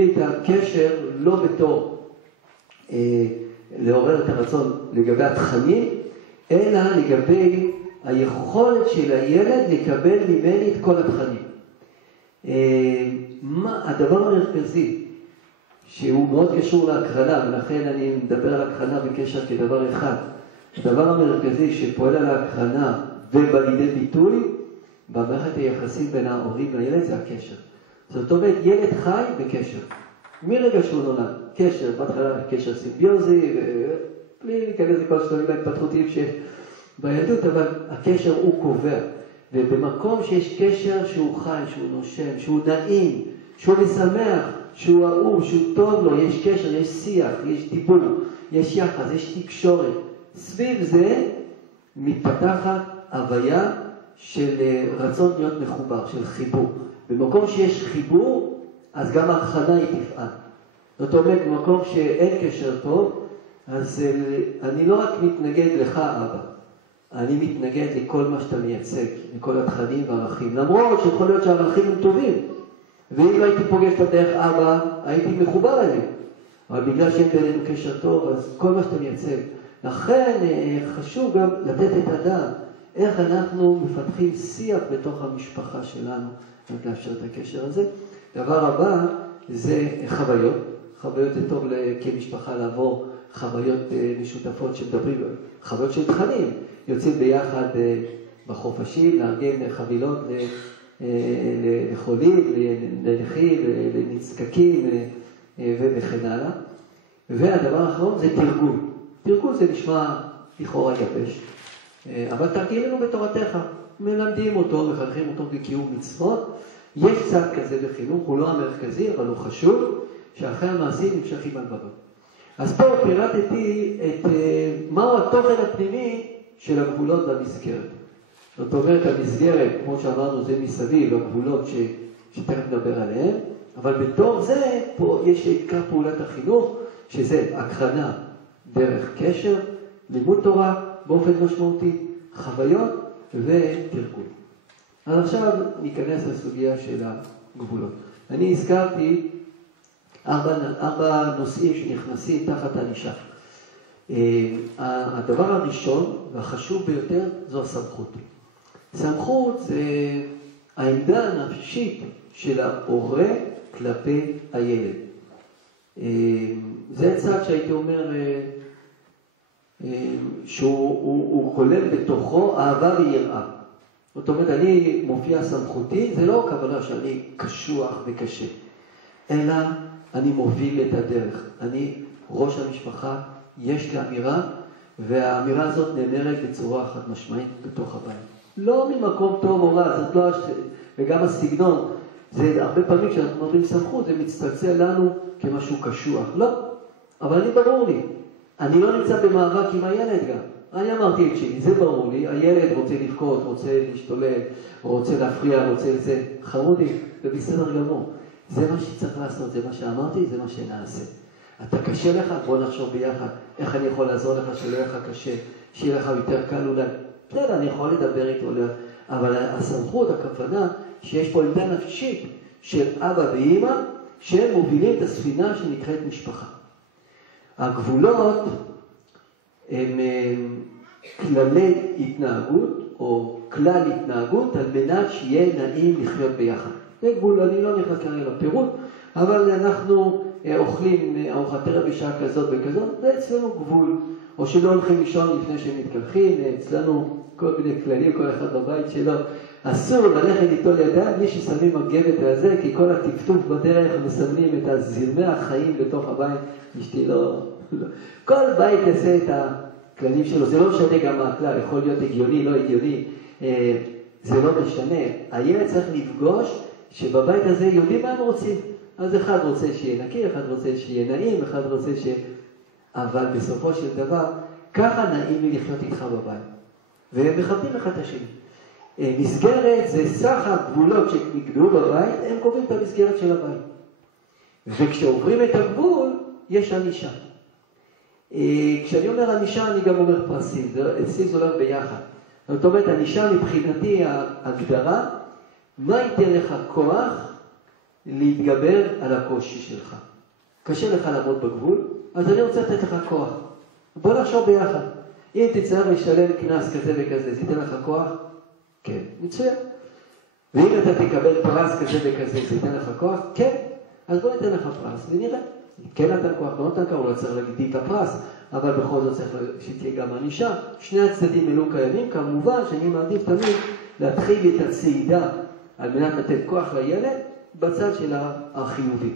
את הקשר לא בתור לעורר את הרצון לגבי התכנים, אלא לגבי היכולת של הילד לקבל ממני את כל התכנים. הדבר המרכזי, שהוא מאוד קשור להקרנה, ולכן אני מדבר על הקרנה בקשר כדבר אחד, הדבר המרכזי שפועל על ההקרנה ובא לידי ביטוי, במערכת היחסים בין ההורים לילד זה הקשר. זאת אומרת, ילד חי בקשר. מרגע שהוא נולד, קשר, בהתחלה קשר סימביוזי, בלי להיכנס לכל שלבים ההתפתחותיים שבילדות, אבל הקשר הוא קובע. ובמקום שיש קשר שהוא חי, שהוא נושם, שהוא נעים, שהוא משמח, שהוא אהוב, שהוא טוב לו, יש קשר, יש שיח, יש דיבור, יש יחס, יש תקשורת. סביב זה מתפתחת הוויה של רצון להיות מחובר, של חיבור. במקום שיש חיבור, אז גם ההכנה היא תפעל. זאת אומרת, במקום שאין קשר טוב, אז אני לא רק מתנגד לך, אבא. אני מתנגד לכל מה שאתה מייצג, לכל התכנים והערכים. למרות שיכול להיות שהערכים הם טובים. ואם הייתי פוגש את הדרך אבא, הייתי מחובר אליהם. אבל בגלל שאין בינינו קשר טוב, אז כל מה שאתה מייצג. לכן חשוב גם לתת את הדעת. איך אנחנו מפתחים שיח בתוך המשפחה שלנו, לאפשר את הקשר הזה. דבר הבא זה חוויות. חוויות זה טוב כמשפחה לעבור חוויות משותפות שמדברים, חוויות של תכנים. יוצאים ביחד בחופשים, לארגן חבילות לחולים, לנכים, לנזקקים וכן הלאה. והדבר האחרון זה תרגול. תרגול זה נשמע לכאורה יבש. אבל תרגילנו בתורתך, מלמדים אותו, מחנכים אותו בקיום מצוות. יש צד כזה בחינוך, הוא לא המרכזי, אבל הוא חשוב, שאחרי המעשים נמשכים על בבא. אז פה פירטתי את מהו התוכן הפנימי של הגבולות במסגרת. זאת אומרת, המסגרת, כמו שאמרנו, זה מסביב, הגבולות שתכף נדבר עליהן, אבל בתור זה, פה יש עיקר פעולת החינוך, שזה הקרנה דרך קשר, לימוד תורה, באופן משמעותי, חוויות ותרגול. אז עכשיו ניכנס לסוגיה של הגבולות. אני הזכרתי 4 נושאים שנכנסים תחת הענישה. הדבר הראשון והחשוב ביותר זו הסמכות. סמכות זה העמדה הנפשית של ההורה כלפי הילד. זה צד שהייתי אומר שהוא כולל בתוכו אהבה ויראה. זאת אומרת, אני מופיע סמכותי, זה לא הכוונה שאני קשוח וקשה, אלא אני מוביל את הדרך. אני ראש המשפחה, יש לי אמירה, והאמירה הזאת נאמרת בצורה חד משמעית בתוך הבית. לא ממקום טוב או רע, זאת לא וגם הסגנון, זה הרבה פעמים כשאנחנו אומרים סמכות, זה מצטלצל לנו כמשהו קשוח. לא, אבל אני ברור לי. אני לא נמצא במאבק עם הילד גם. אני אמרתי את שלי, זה ברור לי, הילד רוצה לבכות, רוצה להשתולל, רוצה להפריע, רוצה זה, חרודי, ובסדר גמור. זה מה שצריך לעשות, זה מה שאמרתי, זה מה שנעשה. אתה קשה לך, בוא נחשוב ביחד, איך אני יכול לעזור לך שלא יהיה לך קשה, שיהיה לך יותר קל אולי. בסדר, אני יכול לדבר איתו, אבל הסמכות, הכוונה, שיש פה עמדה נפשית של אבא ואמא, שהם מובילים את הספינה שנקראת משפחה. הגבולות הם כללי התנהגות או כלל התנהגות על מנת שיהיה נעים לחיות ביחד. זה גבול, אני לא נכנס כרגע לפירוט, אבל אנחנו אוכלים ארוחת ערב בשעה כזאת וכזאת, זה אצלנו גבול. או שלא הולכים לישון לפני שהם מתקלחים, אצלנו כל מיני כללים, כל אחד בבית שלו. אסור ללכת איתו לידיים, מי ששמים מגבת הזה, כי כל הטפטוף בדרך מסמנים את הזרמי החיים בתוך הבית. אשתי לא... כל בית יעשה את הכללים שלו, זה לא משנה גם הכלל, יכול להיות הגיוני, לא הגיוני, זה לא משנה. הילד צריך לפגוש שבבית הזה יודעים מה הם רוצים. אז אחד רוצה שיהיה נקי, אחד רוצה שיהיה נעים, אחד רוצה ש... אבל בסופו של דבר, ככה נעים לי לחיות איתך בבית. והם מכבדים אחד את השני. מסגרת זה סך הגבולות שנקבעו בבית, הם קובעים את המסגרת של הבית. וכשעוברים את הגבול, יש ענישה. כשאני אומר ענישה, אני גם אומר פרסים. אצלי זה הולך ביחד. זאת אומרת, ענישה מבחינתי, ההגדרה, מה ייתן לך כוח להתגבר על הקושי שלך. קשה לך לעמוד בגבול, אז אני רוצה לתת לך כוח. בוא נחשוב ביחד. אם תצטרך לשלם כנס כזה וכזה, זה ייתן לך כוח? כן, מצוין. ואם אתה תקבל פרס כזה וכזה, זה ייתן לך כוח? כן. אז בוא ניתן לך פרס ונראה. כן נתן כוח, לא נתן כוח, הוא לא צריך להגדיל את הפרס, אבל בכל זאת צריך שתהיה גם ענישה. שני הצדדים אלו קיימים, כמובן שאני מעדיף תמיד להתחיל את הצעידה על מנת לתת כוח לילד בצד של החיובי.